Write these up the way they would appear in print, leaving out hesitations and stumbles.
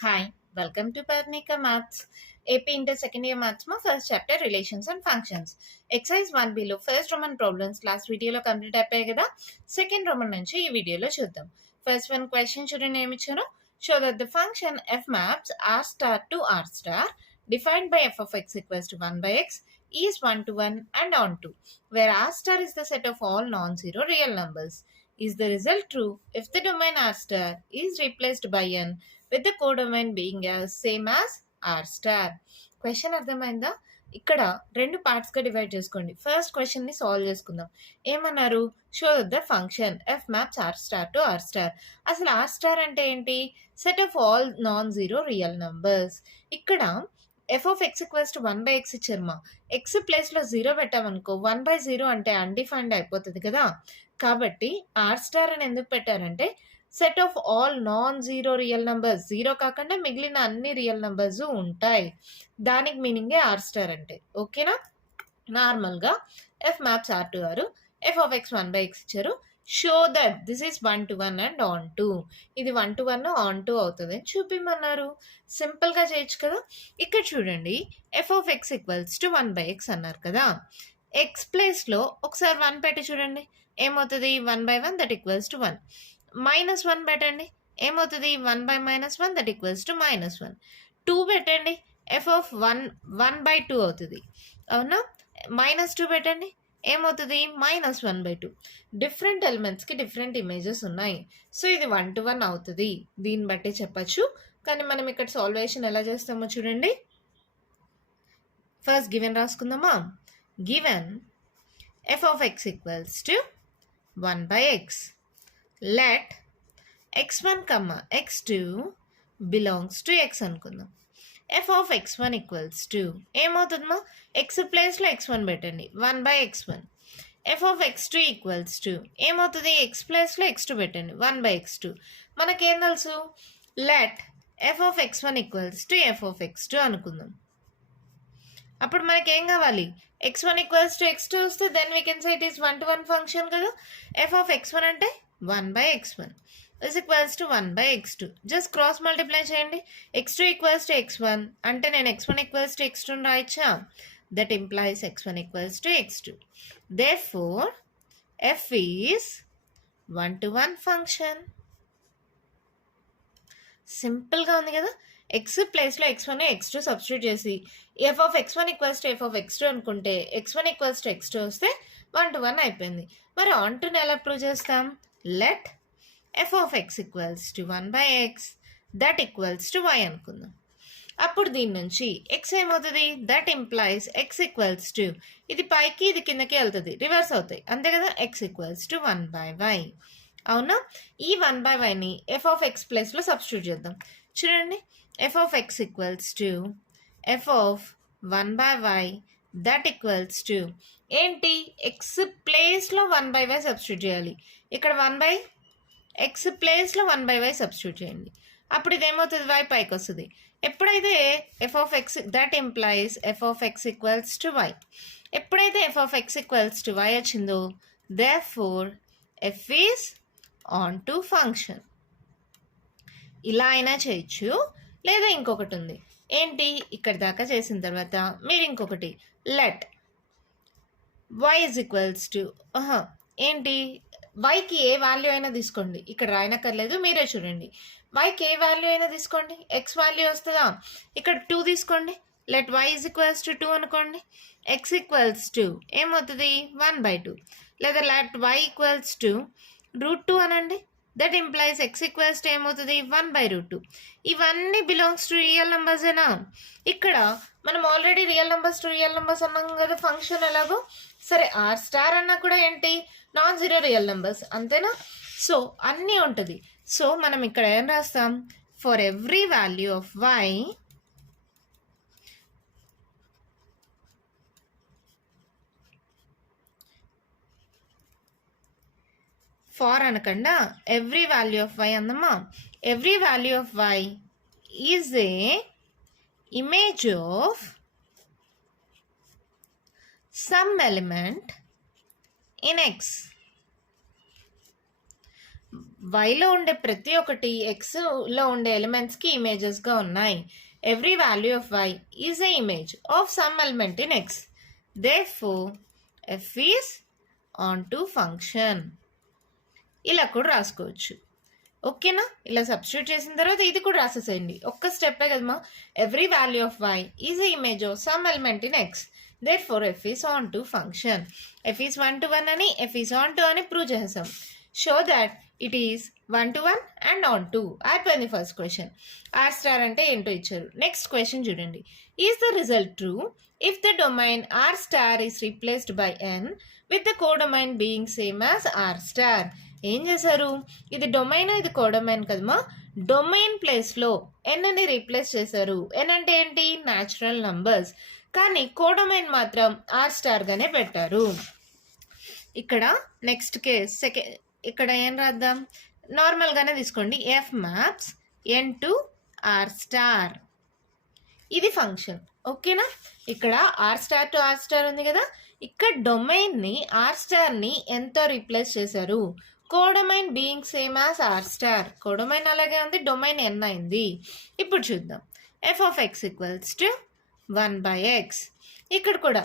Hi, welcome to Parnika Maths. AP Inter Second Year Maths ma first chapter Relations and Functions. Exercise 1 below first Roman problems last video lo complete అయిపోయాయి కదా. Second Roman నుంచి ఈ వీడియోలో చూద్దాం. First one question చూడండి ఏమి ఇచ్చారో. Show that the function f maps r star to r star defined by f of x equals to 1 by x is 1 to 1 and on to, where r star is the set of all non-zero real numbers. Is the result true if the domain r star is replaced by n with the codomain being as same as r star? Question అర్థమైందా? ఇక్కడ రెండు parts గా divide చేసుకోండి. First question ని solve చేసుకుందాం. ఏమన్నారు? Show the function f maps R star to R star. అసలు R star అంటే ఏంటి? Set of all non zero real numbers. ఇక్కడ f of X equals to 1 by x ఇచ్చారమ్మా. ఎక్స్ ప్లేస్ లో 0 పెట్టామనుకో 1 by 0 అంటే అన్డిఫైన్డ్ అయిపోతుంది కదా. కాబట్టి ఆర్ స్టార్ అని ఎందుకు పెట్టారంటే set of all non zero real numbers, zero కాకుండా మిగిలిన అన్ని రియల్ నంబర్స్ ఉంటాయి. దానికి మీనింగే ఆర్ స్టార్ అంటే. ఓకేనా? నార్మల్గా f maps R to R, f of x 1 by x ఇచ్చారు. Show that this is 1 to 1 and onto. ఇది 1 to 1 ఆన్ టు అవుతుంది అని చూపిమన్నారు. సింపుల్గా చేయొచ్చు కదా. ఇక్కడ చూడండి, F of X equals to 1 by X అన్నారు కదా. ఎక్స్ ప్లేస్లో ఒకసారి 1 పెట్టి చూడండి, ఏమవుతుంది? 1 by 1 దట్ ఈక్వల్స్ టు 1. -1 పెట్టండి, ఏమవుతుంది? 1 by -1 దట్ ఈక్వల్స్ టు -1. 2 పెట్టండి, ఎఫ్ ఆఫ్ 1 by 2 అవుతుంది. అవునా? -2 పెట్టండి, ఏమవుతుంది? -1 by 2. డిఫరెంట్ ఎలిమెంట్స్కి డిఫరెంట్ ఇమేజెస్ ఉన్నాయి. సో ఇది 1 to 1 అవుతుంది. దీన్ని బట్టి చెప్పచ్చు. కానీ మనం ఇక్కడ సాల్వేషన్ ఎలా చేస్తామో చూడండి. ఫస్ట్ గివెన్ రాసుకుందామా. Given f of X equals to 1 by x. Let x1, x2 belongs to x అనుకుందాం. F of x1 equals to ఏమవుతుందమ్మా? ఎక్స్ ప్లేస్లో x1 పెట్టండి, 1 by x1. F of x2 equals to ఏమవుతుంది? X ప్లేస్లో x2 పెట్టండి, 1 by x2. మనకేం తెలుసు? Let f of x1 equals to f of x2 అనుకుందాం. అప్పుడు మనకేం కావాలి? x1 ఈక్వల్స్ టు x2 వస్తే then we can say it is 1 to 1 function కదా. ఎఫ్ ఆఫ్ x1 అంటే 1 by x1 is equals to 1 by x2. Just cross multiply చేయండి. x2 equals to x1 అంటే నేను x1 ఈక్వల్స్ టు x2 రాయచ్చా? That implies x1 equals to x2. Therefore f is 1 to 1 function. సింపుల్గా ఉంది కదా. X ప్లేస్లో x1 x2 substitute చేసి f of x1 equals to f of x2 అనుకుంటే x1 equals to x2 వస్తే 1 to 1 అయిపోయింది. మరి ఆన్ టుని ఎలా ప్రూవ్ చేస్తాం? Let f of X equals to 1 by x that equals to y అనుకుందాం. అప్పుడు దీని నుంచి ఎక్స్ ఏమవుతుంది? That implies X equals to, ఇది పైకి ఇది కిందకి వెళ్తుంది, రివర్స్ అవుతాయి అంతే కదా. X equals to 1 by y. అవునా? ఈ 1 by yని ఎఫ్ ఆఫ్ ఎక్స్ ప్లేస్లో సబ్స్టిట్యూట్ చేద్దాం. చూడండి, F of X equals to f of 1 by y that equals to ఏంటి? ఎక్స్ ప్లేస్లో 1 by y సబ్స్టిట్యూట్ చేయాలి. ఇక్కడ 1 by ఎక్స్ ప్లేస్లో 1 by y సబ్స్టిట్యూట్ చేయండి. అప్పుడు ఇదేమవుతుంది? y పైకి వస్తుంది. ఎప్పుడైతే f of X that implies F of X equals to y. ఎప్పుడైతే f of X equals to y వచ్చిందో therefore F is on to function. ఇలా అయినా చేయొచ్చు, లేదా ఇంకొకటి ఉంది. ఏంటి? ఇక్కడ దాకా చేసిన తర్వాత మీరు ఇంకొకటి let y is equals to ఏంటి? వైకి ఏ వాల్యూ అయినా తీసుకోండి, ఇక్కడ రాయనక్కర్లేదు, మీరే చూడండి. వైకి ఏ వాల్యూ అయినా తీసుకోండి, ఎక్స్ వాల్యూ వస్తుందా? ఇక్కడ 2 తీసుకోండి, let y is equals to 2 అనుకోండి. ఎక్స్ ఈక్వల్స్ టు ఏమవుతుంది? 1 by 2. లేదా లెట్ y ఈక్వల్స్ టు √2 అనండి. That implies X equals to ఏమవుతుంది? 1 by √2. ఇవన్నీ బిలాంగ్స్ టు రియల్ నెంబర్సేనా? ఇక్కడ మనం already real numbers to real numbers అన్నాం కదా ఫంక్షన్ ఎలాగో. సరే, ఆర్ స్టార్ అన్నా కూడా ఏంటి? నాన్ జీరో రియల్ నెంబర్స్ అంతేనా? సో అన్నీ ఉంటుంది. సో మనం ఇక్కడ ఏం రాస్తాం? For every value of y for అనకుండా ఎవ్రీ వాల్యూ ఆఫ్ y అందమ్మా. Every value of y is a image of some element in x. వైలో ఉండే ప్రతి ఒక్కటి ఎక్స్లో ఉండే ఎలిమెంట్స్కి ఇమేజెస్గా ఉన్నాయి. Every value of why is a image of some element in X. Therefore F is onto function. ఇలా కూడా రాసుకోవచ్చు. ఓకేనా? ఇలా సబ్స్టిట్యూట్ చేసిన తర్వాత ఇది కూడా రాసేసేయండి. ఒక్క స్టెప్పే కదమ్మా. Every value of why is a image of some element in X. Therefore F is onto function. F is 1 to 1 అని ఎఫ్ ఈజ్ ఆన్ టు అని ప్రూవ్ చేసేసాం. Show that it is 1 to 1 and onto. అయిపోయింది first question. R star అంటే ఏంటో ఇచ్చారు. Next question చూడండి. Is the result true if the domain R star is replaced by N with the codomain being same as R star. ఏం చేశారు? ఇది domain, ఇది codomain కదమ్మా. డొమైన్ ప్లేస్లో ఎన్ అని రీప్లేస్ చేశారు. ఎన్ అంటే ఏంటి? Natural numbers. కానీ కోడొమైన్ మాత్రం ఆర్ స్టార్గానే పెట్టారు. ఇక్కడ నెక్స్ట్ కేస్ ఇక్కడ ఏం రాద్దాం? నార్మల్గానే తీసుకోండి. F maps N to R star. ఇది ఫంక్షన్. ఓకేనా? ఇక్కడ R star to R star ఉంది కదా. ఇక్కడ డొమైన్ని ఆర్ స్టార్ని ఎంతో రీప్లేస్ చేశారు. Codomain being same as R star. Codomain అలాగే ఉంది, డొమైన్ ఎన్ అయింది. ఇప్పుడు చూద్దాం. F of X equals to 1/x. ఇక్కడ కూడా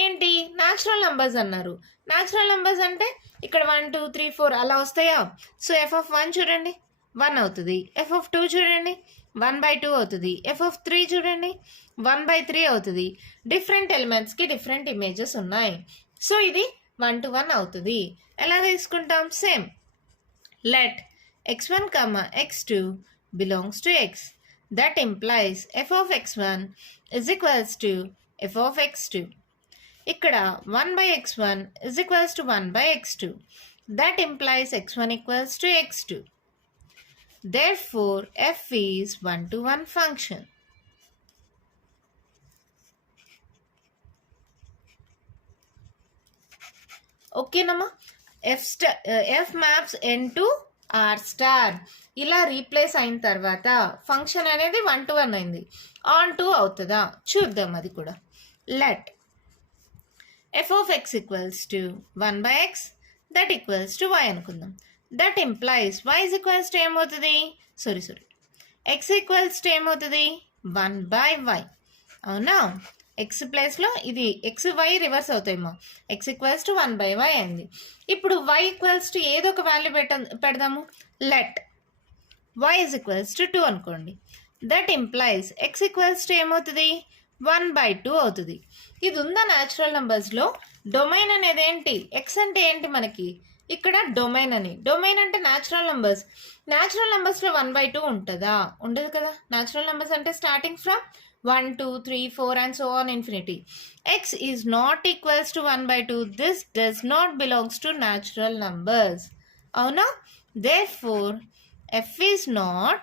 ఏంటి? న్యాచురల్ నంబర్స్ అన్నారు. న్యాచురల్ నంబర్స్ అంటే ఇక్కడ 1 2 3 4 అలా వస్తాయా? సో ఎఫ్ ఆఫ్ 1 చూడండి 1 అవుతుంది. ఎఫ్ ఆఫ్ 2 చూడండి 1/2 అవుతుంది. ఎఫ్ ఆఫ్ 3 చూడండి 1/3 అవుతుంది. డిఫరెంట్ ఎలిమెంట్స్కి డిఫరెంట్ ఇమేజెస్ ఉన్నాయి. సో ఇది 1 to 1 అవుతుంది. ఎలా తీసుకుంటాం? Same. Let x1, x2 belongs to x. That implies f of x1 is equals to f of x2. ఇక్కడ 1/x1 is equals to 1/x2. That implies x1 equals to x2. Therefore, f is 1 to 1 function. ఓకేనమ్మా. F maps N to R star ఇలా replace అయిన తర్వాత function అనేది 1 to 1 అయింది. On to అవుతుందా చూద్దాం. అది కూడా let f of X equals to 1/x that equals to y అనుకుందాం. That implies y is equals to ఏమవుతుంది? సారీ ఎక్స్ ఈక్వల్స్ టు ఏమవుతుంది? 1/y. అవునా? ఎక్స్ ప్లేస్లో ఇది ఎక్స్ వై రివర్స్ అవుతాయేమో. ఎక్స్ ఈక్వల్స్ టు 1/y అయింది. ఇప్పుడు y ఈక్వల్స్ టు ఏదో ఒక వాల్యూ పెడదాము. Let y is equals to 2 అనుకోండి. That implies X equals to ఏమవుతుంది? 1/2 అవుతుంది. ఇది ఉందా న్యాచురల్ నంబర్స్లో? డొమైన్ అనేది ఏంటి? ఎక్స్ అంటే ఏంటి మనకి? ఇక్కడ డొమైన్ అని. డొమైన్ అంటే న్యాచురల్ నంబర్స్. న్యాచురల్ నంబర్స్లో 1/2 ఉంటుందా? ఉండదు కదా. న్యాచురల్ నంబర్స్ అంటే starting from 1 2 3 4 and so on infinity. X is not equals to 1/2. This does not belongs to natural numbers. Avuna? Therefore, f is not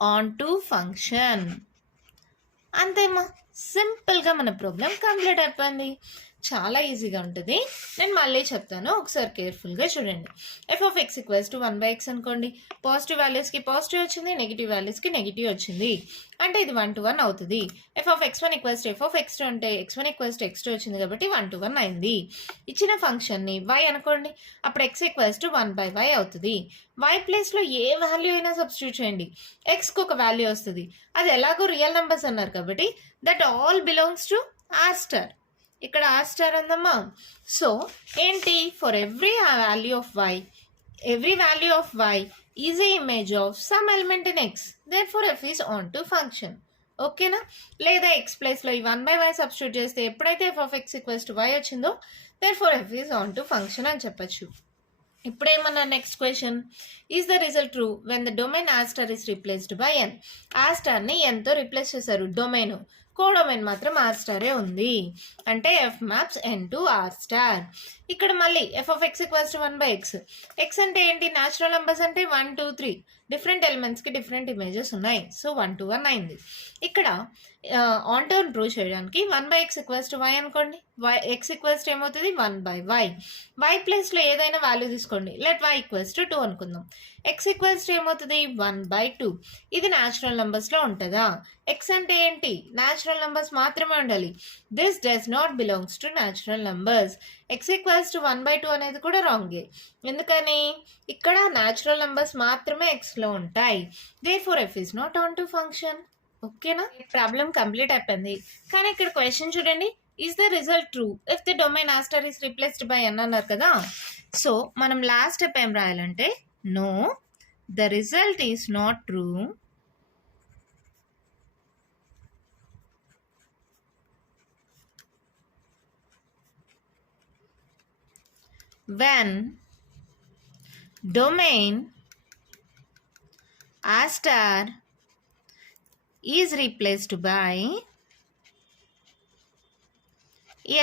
onto function. అంతేమా. సింపుల్గా మన problem complete అయిపోయింది. చాలా ఈజీగా ఉంటుంది. నేను మళ్ళీ చెప్తాను, ఒకసారి కేర్ఫుల్గా చూడండి. F of X equals to 1/x అనుకోండి. పాజిటివ్ వాల్యూస్కి పాజిటివ్ వచ్చింది, నెగిటివ్ వాల్యూస్కి నెగిటివ్ వచ్చింది. అంటే ఇది 1 to 1 అవుతుంది. F of x1 equals to f of x2 అంటే x1 ఈక్వల్స్ టు x2 వచ్చింది కాబట్టి 1 to 1 అయింది. ఇచ్చిన ఫంక్షన్ని y అనుకోండి. అప్పుడు x ఈక్వల్స్ టు 1/y అవుతుంది. y ప్లేస్లో ఏ వాల్యూ అయినా సబ్స్టిట్యూట్ చేయండి. ఎక్స్కి ఒక వాల్యూ వస్తుంది. అది ఎలాగో రియల్ నెంబర్స్ అన్నారు కాబట్టి that all belongs to R star. ఇక్కడ ఆర్ స్టార్ ఉందమ్మా. సో ఏంటి? For every value of why is a image of some element in X. Therefore F is onto function. ఓకేనా? లేదా ఎక్స్ ప్లేస్లో ఈ 1/y substitute చేస్తే ఎప్పుడైతే f of X equals to y వచ్చిందో therefore F is onto function అని చెప్పచ్చు. ఇప్పుడేమన్నా next question. Is the result true when the domain R star is replaced by N. R స్టార్ని ఎంతో రీప్లేస్ చేశారు. Domain codomain మాత్రం R స్టారే ఉంది. అంటే f maps N to R star. ఇక్కడ మళ్ళీ f of X equals to 1/x. X అంటే ఏంటి? న్యాచురల్ నెంబర్స్ అంటే 1 2 3 డిఫరెంట్ ఎలిమెంట్స్కి డిఫరెంట్ ఇమేజెస్ ఉన్నాయి. సో 1 to 1 అయింది. ఇక్కడ ఆన్ టు ప్రూవ్ చేయడానికి 1/x ఈక్వల్స్ టు y అనుకోండి. ఎక్స్ ఈక్వల్స్ టు ఏమవుతుంది? 1/y. y ప్లేస్లో ఏదైనా వాల్యూ తీసుకోండి. లెట్ y ఈక్వల్స్ టు 2 అనుకుందాం. ఎక్స్ ఈక్వల్స్ టు ఏమవుతుంది? 1/2. ఇది న్యాచురల్ నెంబర్స్లో ఉంటుందా? ఎక్స్ అంటే ఏంటి? న్యాచురల్ న్యాచురల్ నంబర్స్ మాత్రమే ఉండాలి. This does not belongs to natural numbers. x equals to 1/2 అనేది కూడా రాంగే. ఎందుకని ఇక్కడ న్యాచురల్ నంబర్స్ మాత్రమే xలో ఉంటాయి. Therefore f is not on to function. ఓకేనా? ప్రాబ్లం కంప్లీట్ అయిపోయింది. కానీ ఇక్కడ క్వశ్చన్ చూడండి, is the result true if the domain Aster is replaced by n అన్నారు కదా. సో మనం లాస్ట్ స్టెప్ ఏం రాయాలంటే, no the result is not true when domain A star is replaced by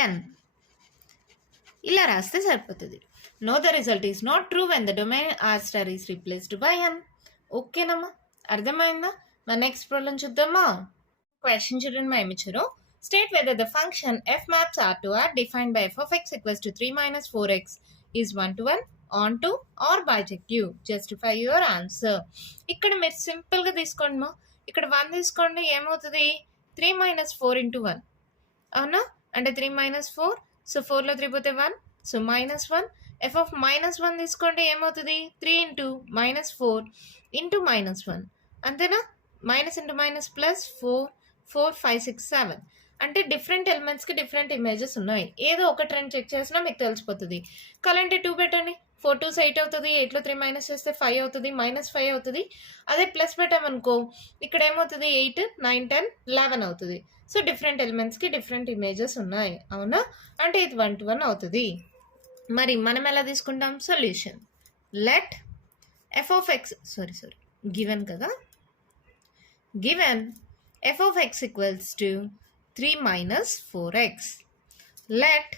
n. ఇలా రాస్తే సరిపోతుంది. No the result is not true when the domain R star is replaced by n. ఓకేనమ్మా, అర్థమైందా? మన next problem చూద్దామా. Question చూడండి, మా ఏమి ఇచ్చారు. State whether the function f maps R to R defined by f of x equals to 3 minus 4x is 1-to-1, onto or bijective. Justify your answer. ఇక్కడ మీరు సింపుల్గా తీసుకోండి మా. ఇక్కడ 1 తీసుకోండి, ఏమవుతుంది 3 minus 4 into 1 అవునా, అంటే 3 minus 4. సో 4లో 3 పోతే 1, సో -1. f of -1 తీసుకోండి, ఏమవుతుంది 3 into -4 into -1 అంతేనా. మైనస్ ఇంటూ మైనస్ ప్లస్ 4, 4, 5, 6, 7 అంటే డిఫరెంట్ ఎలిమెంట్స్కి డిఫరెంట్ ఇమేజెస్ ఉన్నాయి. ఏదో ఒక ట్రెండ్ చెక్ చేసినా మీకు తెలిసిపోతుంది. కలంటే 2 పెట్టండి, 4 2 8 అవుతుంది, 8లో 3 మైనస్ చేస్తే 5 అవుతుంది, -5 అవుతుంది. అదే ప్లస్ పెట్టామనుకో ఇక్కడ ఏమవుతుంది 8, 9, 10, 11 అవుతుంది. సో డిఫరెంట్ ఎలిమెంట్స్కి డిఫరెంట్ ఇమేజెస్ ఉన్నాయి అవునా, అంటే ఇది 1-to-1 అవుతుంది. మరి మనం ఎలా తీసుకుంటాం solution. Let f of x given కదా, given f of x equals to 3 minus 4x. Let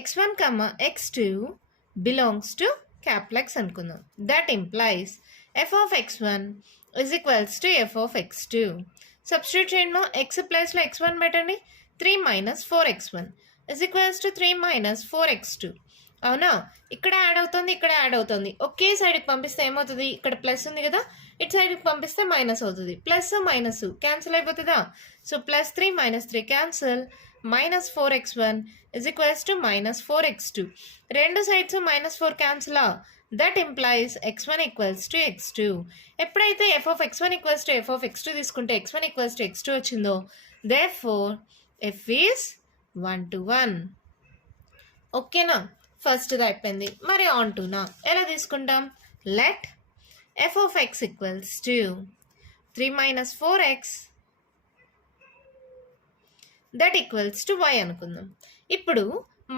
x1, x2 belongs to capital X అనుకుందాం. That implies f of x1 is equals to f of x2. Substitute చేయండి. x ప్లేస్లో x1 పెట్టండి. 3 minus 4x1 is equals to 3 minus 4x2. అవునా, ఇక్కడ add అవుతుంది, ఇక్కడ add అవుతుంది. ఒకే సైడ్కి పంపిస్తే ఏమవుతుంది, ఇక్కడ ప్లస్ ఉంది కదా, ఇటు సైడ్కి పంపిస్తే మైనస్ అవుతుంది. ప్లస్ మైనస్ క్యాన్సిల్ అయిపోతుందా. So +3 - 3 cancel, -4x1 is equals to -4x2. రెండు సైడ్స్ -4 క్యాన్సిలా. That implies x1 equals to x2. ఎప్పుడైతే f of x1 equals to f of x2 తీసుకుంటే x1 equals to x2 వచ్చిందో, therefore f is 1-to-1. ఓకేనా, ఫస్ట్ది అయిపోయింది. మరి ఆన్ టునా ఎలా తీసుకుంటాం. Let f of x equals to 3 minus 4x that equals to y అనుకుందాం. ఇప్పుడు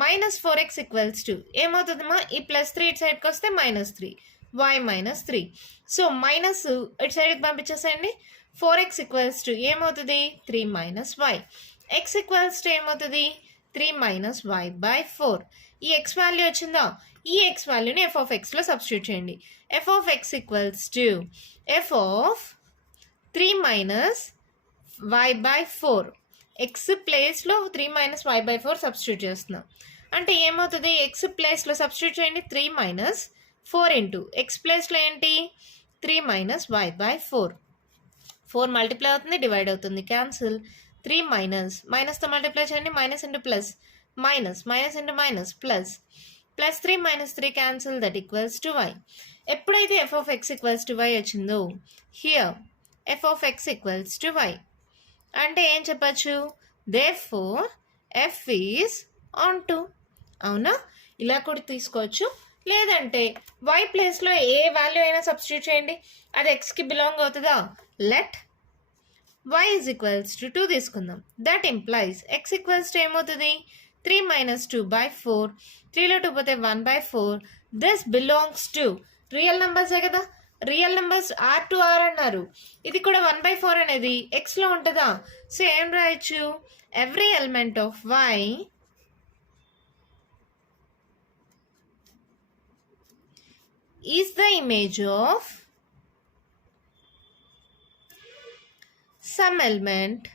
-4x ఈక్వల్స్ టు ఏమవుతుందమ్మా, ఈ +3 ఇటు సైడ్కి వస్తే -3, y -3. సో మైనస్ ఇటు సైడ్కి పంపించేసేయండి. 4x ఈక్వల్స్ టు ఏమవుతుంది 3 minus y. x equals to ఏమవుతుంది 3 minus y/4. ఈ x వాల్యూ వచ్చిందా, ఈ x వాల్యూని f of xలో సబ్స్టిట్యూట్ చేయండి. f of x equals to f of 3 minus y/4. x ప్లేస్లో 3 minus y/4 సబ్స్టిట్యూట్ చేస్తున్నాం. అంటే ఏమవుతుంది, x ప్లేస్లో సబ్స్టిట్యూట్ చేయండి 3 minus 4 ఇంటూ x ప్లేస్లో ఏంటి 3 minus y/4. 4 మల్టిప్లై అవుతుంది, డివైడ్ అవుతుంది, క్యాన్సిల్. 3 మైనస్తో మల్టిప్లై చేయండి, minus into plus, minus into minus plus, +3 - 3 cancel, that equals to y. ఎప్పుడైతే f of x equals to y వచ్చిందో, here f of x equals to y అంటే ఏం చెప్పచ్చు, therefore f is on to. అవునా, ఇలా కూడా తీసుకోవచ్చు. లేదంటే y ప్లేస్లో ఏ వాల్యూ అయినా సబ్స్టిట్యూట్ చేయండి, అది xకి బిలాంగ్ అవుతుందా. Let y is equals to 2 తీసుకుందాం. That implies x equals to ఏమవుతుంది 3 minus 2/4. 3లో 2 పోతే 1/4. దిస్ బిలాంగ్స్ టు రియల్ నెంబర్సే కదా, రియల్ నెంబర్స్ R అన్నారు. ఇది కూడా 1/4 అనేది xలో ఉంటుందా. సో ఏం రాయొచ్చు, every element of y is the image of some element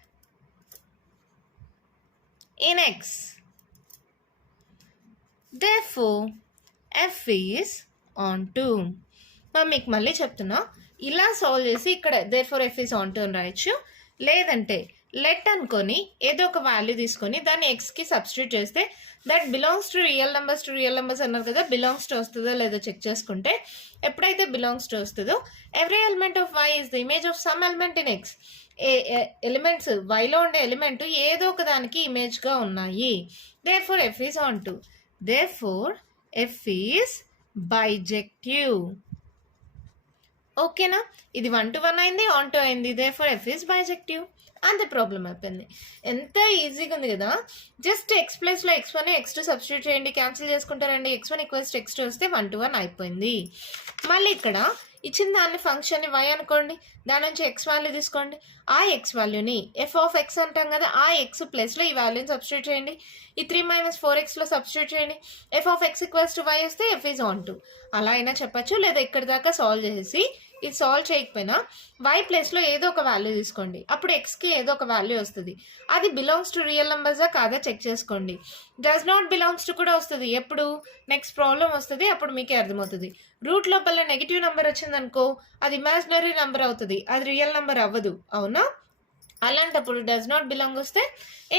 in x. Therefore f is on to. మీకు మళ్ళీ చెప్తున్నా, ఇలా సాల్వ్ చేసి ఇక్కడ therefore f is on to అని రాయొచ్చు. లేదంటే లెట్ అనుకొని ఏదో ఒక వాల్యూ తీసుకొని దాన్ని ఎక్స్కి సబ్స్టిట్యూట్ చేస్తే that belongs to real numbers అన్నారు కదా, బిలాంగ్స్ టు వస్తుందో లేదో చెక్ చేసుకుంటే ఎప్పుడైతే బిలాంగ్స్ టు వస్తుందో every element of y is the image of some element in x. Elements వైలో ఉండే ఎలిమెంట్ ఏదో ఒక దానికి ఇమేజ్గా ఉన్నాయి. Therefore F is onto. Therefore F is bijective. ఓకేనా, ఇది 1 to 1 అయింది, ఆన్ టు అయింది. Therefore F is bijective. అంతే ప్రాబ్లం అయిపోయింది. ఎంత ఈజీగా ఉంది కదా. జస్ట్ ఎక్స్ ప్లేస్లో x1 x2 సబ్స్టిట్యూట్ చేయండి, క్యాన్సిల్ చేసుకుంటారండి. x1 = x2 వస్తే 1 to 1 అయిపోయింది. మళ్ళీ ఇక్కడ ఇచ్చిన దాన్ని ఫంక్షన్ని y అనుకోండి, దాని నుంచి x వాల్యూ తీసుకోండి. ఆ x వాల్యూని f ఆఫ్ x అంటాం కదా, ఆ x ప్లేస్లో ఈ వాల్యూని సబ్స్టిట్యూట్ చేయండి. ఈ 3 - 4xలో సబ్స్టిట్యూట్ చేయండి. f ఆఫ్ x = y వస్తే f ఈజ్ ఆన్ టు. అలా అయినా చెప్పచ్చు, లేదా ఇక్కడ దాకా సాల్వ్ చేసేసి ఇది సాల్వ్ చేయకపోయినా y ప్లేస్లో ఏదో ఒక వాల్యూ తీసుకోండి. అప్పుడు xకి ఏదో ఒక వాల్యూ వస్తుంది. అది బిలాంగ్స్ టు రియల్ నెంబర్సా కాదా చెక్ చేసుకోండి. డస్ నాట్ బిలాంగ్స్ టు కూడా వస్తుంది. ఎప్పుడు నెక్స్ట్ ప్రాబ్లం వస్తుంది, అప్పుడు మీకే అర్థమవుతుంది. రూట్ లోపల నెగిటివ్ నెంబర్ వచ్చిందనుకో, అది ఇమాజినరీ నెంబర్ అవుతుంది, అది రియల్ నెంబర్ అవ్వదు. అవునా? అలాంటప్పుడు డస్ నాట్ బిలాంగ్ వస్తే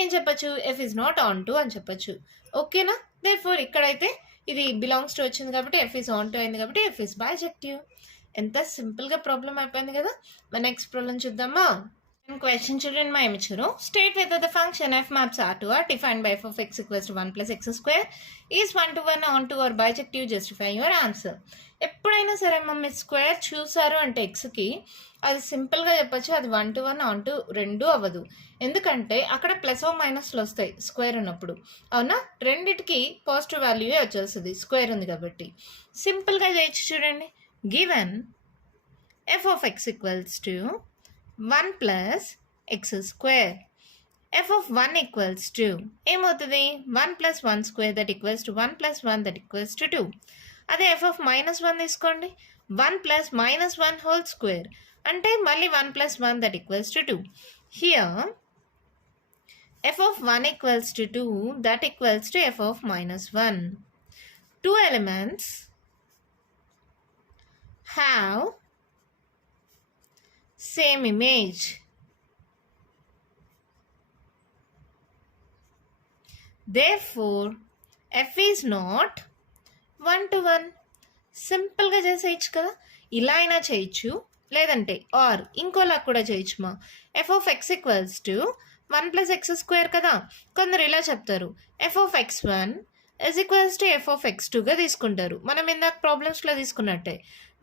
ఏం చెప్పచ్చు? F is not on to అని చెప్పచ్చు. ఓకేనా? దేర్ఫోర్ ఇక్కడైతే ఇది బిలాంగ్స్ టు వచ్చింది కాబట్టి ఎఫ్ ఈజ్ ఆన్ టు అయింది కాబట్టి ఎఫ్ ఈజ్ బైజెక్టివ్. ఎంత సింపుల్గా ప్రాబ్లం అయిపోయింది కదా. మన నెక్స్ట్ ప్రాబ్లం చూద్దామా? Question children మా ఏమి ఇచ్చారు? State whether the function f maps R to R defined by f of x equals to 1 plus x square is 1 to 1 on to or bijective. Justify your answer. ఎప్పుడైనా సరే mummy square చూసారు అంటే ఎక్స్కి అది సింపుల్గా చెప్పచ్చు, అది 1 to 1 ఆన్ టు 2 అవ్వదు. ఎందుకంటే అక్కడ ప్లస్ ఓ మైనస్లు వస్తాయి స్క్వేర్ ఉన్నప్పుడు. అవునా? రెండిటికి పాజిటివ్ వాల్యూయే వచ్చేస్తుంది, స్క్వేర్ ఉంది కాబట్టి. సింపుల్గా చేయొచ్చు చూడండి. Given f of x equals to 1 plus x square. f of 1 equals to ఏమవుతుంది? 1 plus 1 square that equals to 1 plus 1 that equals to 2. అదే f of -1 తీసుకోండి. 1 plus -1 whole square అంటే మళ్ళీ 1 plus 1 that equals to 2. Here f of 1 equals to 2 that equals to f of -1. Two elements have same image. Therefore f is not 1 to 1. సింపుల్గా చేసేయచ్చు కదా. ఇలా అయినా చేయొచ్చు, లేదంటే ఆర్ ఇంకోలా కూడా చేయొచ్చు. మా f of x equals to 1 plus x square కదా. కొందరు ఇలా చెప్తారు, f of x1 is equals to f of x2గా తీసుకుంటారు. మనం ఇందాక ప్రాబ్లమ్స్లో తీసుకున్నట్టే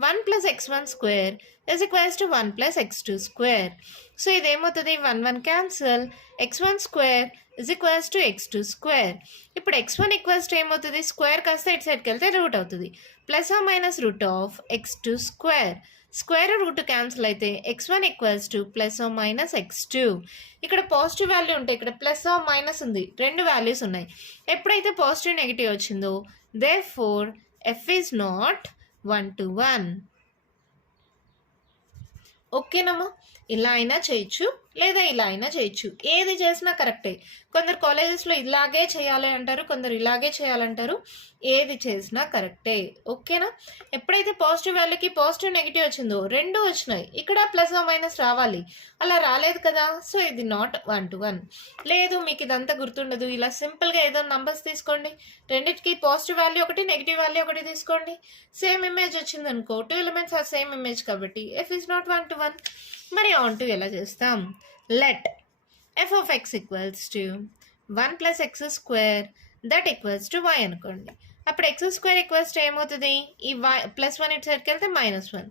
1 plus x1 square is equals to 1 plus x2 square. So ఇదేమవుతుంది? 1 1 cancel, x1 square is equals to x2 square. ఇప్పుడు x1 equals to ఏమవుతుంది? స్క్వేర్ కాస్త ఇటు సైడ్కి వెళ్తే రూట్ అవుతుంది. Plus or minus root of x2 square. Square root cancel అయితే x1 equals to plus or minus x2. ఇక్కడ పాజిటివ్ వాల్యూ ఉంటే ఇక్కడ ప్లస్ ఆర్ మైనస్ ఉంది, రెండు వాల్యూస్ ఉన్నాయి. ఎప్పుడైతే పాజిటివ్ నెగిటివ్ వచ్చిందో therefore f is not 1 to 1. ఓకేనమ్మా? ఇలా అయినా చేయొచ్చు, లేదా ఇలా అయినా చేయొచ్చు. ఏది చేసినా కరెక్టే. కొందరు కాలేజెస్లో ఇలాగే చేయాలి అంటారు, కొందరు ఇలాగే చేయాలంటారు. ఏది చేసినా కరెక్టే. ఓకేనా? ఎప్పుడైతే పాజిటివ్ వాల్యూకి పాజిటివ్ నెగిటివ్ వచ్చిందో రెండు వచ్చినాయి, ఇక్కడ ప్లస్ మైనస్ రావాలి, అలా రాలేదు కదా. సో ఇది నాట్ 1 to 1. లేదు మీకు ఇదంతా గుర్తుండదు, ఇలా సింపుల్గా ఏదో నంబర్స్ తీసుకోండి, రెండింటికి పాజిటివ్ వాల్యూ ఒకటి నెగిటివ్ వాల్యూ ఒకటి తీసుకోండి. సేమ్ ఇమేజ్ వచ్చింది అనుకో, 2 elements ఆర్ సేమ్ ఇమేజ్ కాబట్టి f is not 1 to 1. మరి ఆన్ టు ఎలా చేస్తాం? Let f of x equals to 1 plus x square that equals to y అనుకోండి. అప్పుడు x square equals to ఏమవుతుంది? ఈ y ప్లస్ 1 ఇటు సైడ్కి వెళ్తే -1.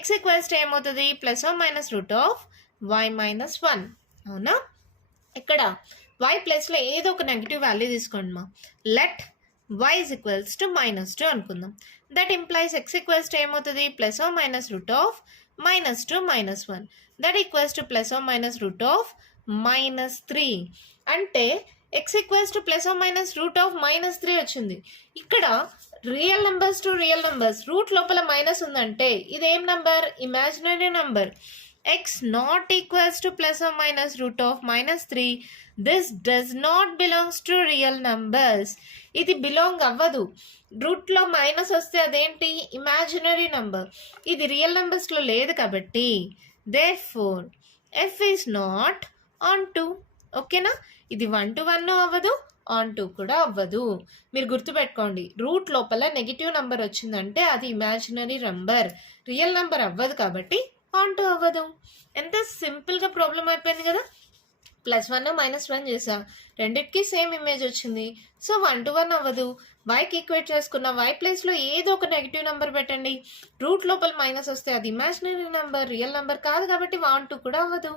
x equals to ఏమవుతుంది? Plus or minus root of y minus 1. అవునా? ఇక్కడ y ప్లస్లో ఏదో ఒక నెగిటివ్ వాల్యూ తీసుకోండి మా. Let y is equals to -2 అనుకుందాం. That implies x equals to ఏమవుతుంది? Plus or minus root of -2 -1. That equals to plus or minus root of -3. అంటే x equals to plus or minus root of -3 వచ్చింది. ఇక్కడ real numbers to real numbers, root లోపల minus ఉందంటే ఇదేం number? Imaginary number. x not equals to plus or minus root of -3. This does not belongs to real numbers. ఇది belong అవ్వదు. రూట్లో minus వస్తే అదేంటి? Imaginary number. ఇది రియల్ నెంబర్స్లో లేదు కాబట్టి therefore f is not on 2. ఓకేనా? ఇది 1 to 1 అవ్వదు. ఆన్ 2 కూడా అవ్వదు. మీరు గుర్తుపెట్టుకోండి. రూట్ లోపల నెగెటివ్ నంబర్ వచ్చిందంటే అది ఇమాజినరీ నంబర్. రియల్ నంబర్ అవ్వదు కాబట్టి ఆన్ 2 అవ్వదు. ఎంత సింపుల్‌గా ప్రాబ్లమ్ అయిపోయింది కదా! +1 -1 చేశా. రెండిటికి సేమ్ ఇమేజ్ వచ్చింది. సో 1 to 1 అవ్వదు. వైకి ఈక్వేట్ చేసుకున్న వై ప్లేస్‌లో ఏదో ఒక నెగెటివ్ నంబర్ పెట్టండి. రూట్ లోపల మైనస్ వస్తే అది ఇమాజినరీ నంబర్, రియల్ నంబర్ కాదు కాబట్టి 1 2 కూడా అవ్వదు.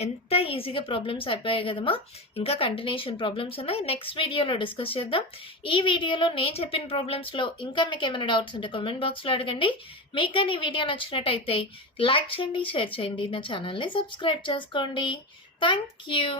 ఎంత ఈజీగా ప్రాబ్లమ్స్ అయిపోయాయి కదమ్మా! ఇంకా కంటిన్యూషన్ ప్రాబ్లమ్స్ ఉన్నాయి. నెక్స్ట్ వీడియోలో డిస్కస్ చేద్దాం. ఈ వీడియోలో నేను చెప్పిన ప్రాబ్లమ్స్‌లో ఇంకా మీకు ఏమైనా డౌట్స్ ఉంటే కామెంట్ బాక్స్‌లో అడగండి. మీకు కానీ ఈ వీడియో నచ్చినట్టయితే లైక్ చేయండి, షేర్ చేయండి. నా ఛానల్‌ని సబ్స్క్రైబ్ చేసుకోండి. Thank you.